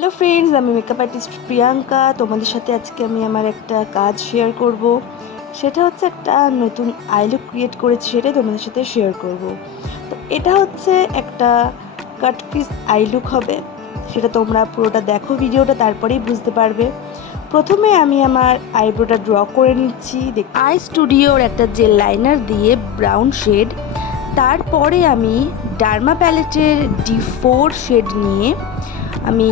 Hello friends, আমি makeup artist Priyanka. তোমাদের সাথে আজকে আমি আমার একটা কাজ শেয়ার করব। সেটা হচ্ছে একটা নতুন আই লুক ক্রিয়েট করেছি, সেটাই তোমাদের সাথে শেয়ার করব। তো এটা হচ্ছে একটা কাট পিস আই লুক হবে। সেটা তোমরা পুরোটা দেখো ভিডিওটা, তারপরেই বুঝতে পারবে। প্রথমে আমি আমার আইব্রোটা ড্র করে নিচ্ছি আই স্টুডিওর একটা জেল লাইনার দিয়ে ব্রাউন শেড। তারপরে আমি ডার্মা প্যালেটের D4 শেড নিয়ে আমি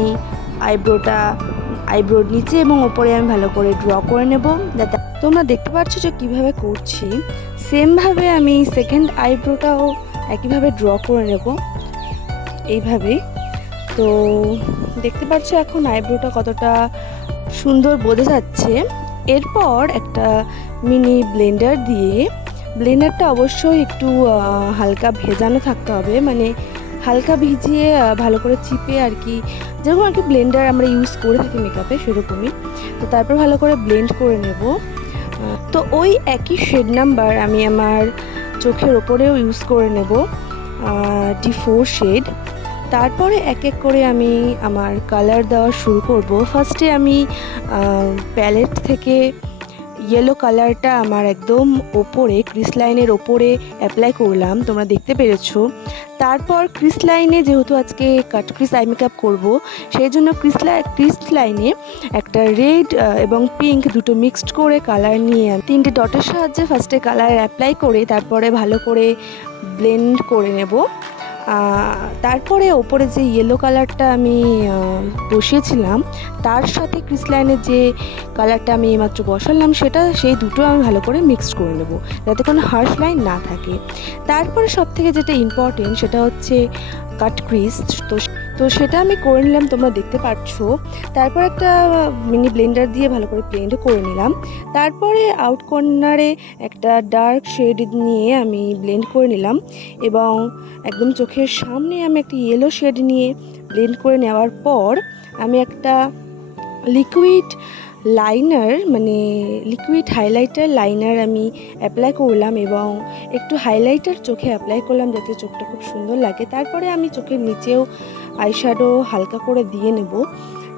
আইব্রোর নিচে এবং ওপরে আমি ভালো করে ড্র করে নেব। যাতে তোমরা দেখতে পাচ্ছ যে কীভাবে করছি, সেমভাবে আমি সেকেন্ড আইব্রোটাও একইভাবে ড্র করে নেব এইভাবেই। তো দেখতে পাচ্ছ এখন আইব্রোটা কতটা সুন্দর বোঝা যাচ্ছে। এরপর একটা মিনি ব্লেন্ডার দিয়ে, ব্লেন্ডারটা অবশ্যই একটু হালকা ভেজানো থাকতে হবে, মানে হালকা ভিজিয়ে ভালো করে চিপে আর কি, যেরকম আর কি ব্লেন্ডার আমরা ইউজ করে থাকি মেকআপে সেরকমই। তো তারপর ভালো করে ব্লেন্ড করে নেব। তো ওই একই শেড নাম্বার আমি আমার চোখের ওপরেও ইউজ করে নেব, D4 শেড। তারপরে এক এক করে আমি আমার কালার দেওয়া শুরু করব। ফার্স্টে আমি প্যালেট থেকে ইয়েলো কালারটা আমার একদম ওপরে ক্রিস লাইনের ওপরে অ্যাপ্লাই করলাম, তোমরা দেখতে পেরেছো। তারপর ক্রিস লাইনে, যেহেতু আজকে কাট ক্রিস আই মেকআপ করবো, সেই জন্য ক্রিস লাইনে একটা রেড এবং পিঙ্ক দুটো মিক্সড করে কালার নিয়ে তিনটে ডটের সাহায্যে ফার্স্টে কালার অ্যাপ্লাই করে তারপরে ভালো করে ব্লেন্ড করে নেব। তারপরে ওপরে যে ইয়েলো কালারটা আমি বসিয়েছিলাম তার সাথে ক্রিস লাইনের যে কালারটা আমি এইমাত্র বসালাম সেই দুটো আমি ভালো করে মিক্সড করে নেব, যাতে কোনো হার্শ লাইন না থাকে। তারপরে সবথেকে যেটা ইম্পর্টেন্ট সেটা হচ্ছে কাট ক্রিস। তো সেটা আমি করে নিলাম, তোমরা দেখতে পাচ্ছ। তারপর একটা মিনি ব্লেন্ডার দিয়ে ভালো করে ব্লেন্ড করে নিলাম। তারপরে আউট কর্নারে একটা ডার্ক শেড নিয়ে আমি ব্লেন্ড করে নিলাম এবং একদম চোখের সামনে আমি একটা ইয়েলো শেড নিয়ে ব্লেন্ড করে নেওয়ার পর আমি একটা লিকুইড হাইলাইটার লাইনার আমি অ্যাপ্লাই করলাম এবং একটু হাইলাইটার চোখে অ্যাপ্লাই করলাম যাতে চোখটা খুব সুন্দর লাগে। তারপরে আমি চোখের নিচেও আইশ্যাডো হালকা করে দিয়ে নেব।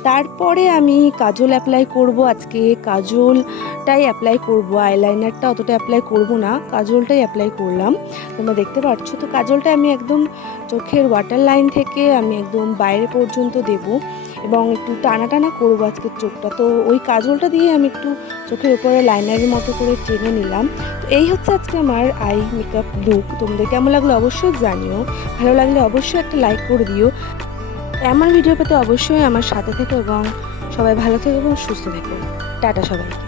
তারপরে আমি কাজল অ্যাপ্লাই করব। আজকে কাজলটাই অ্যাপ্লাই করব, আইলাইনারটা অতটা অ্যাপ্লাই করব না, কাজলটাই অ্যাপ্লাই করলাম, তোমরা দেখতে পাচ্ছ। তো কাজলটা আমি একদম চোখের ওয়াটার লাইন থেকে আমি একদম বাইরে পর্যন্ত দেব এবং একটু টানা টানা করবো আজকের চোখটা। তো ওই কাজলটা দিয়ে আমি একটু চোখের উপরে লাইনারের মতো করে টেনে নিলাম। তো এই হচ্ছে আজকে আমার আই মেকআপ লুক। তোমাদের কেমন লাগলো অবশ্যই জানিও, ভালো লাগলে অবশ্যই একটা লাইক করে দিও। এমন ভিডিও পেতে অবশ্যই আমার সাথে থেকো এবং সবাই ভালো থেকো এবং সুস্থ থেকো। টাটা সবাইকে।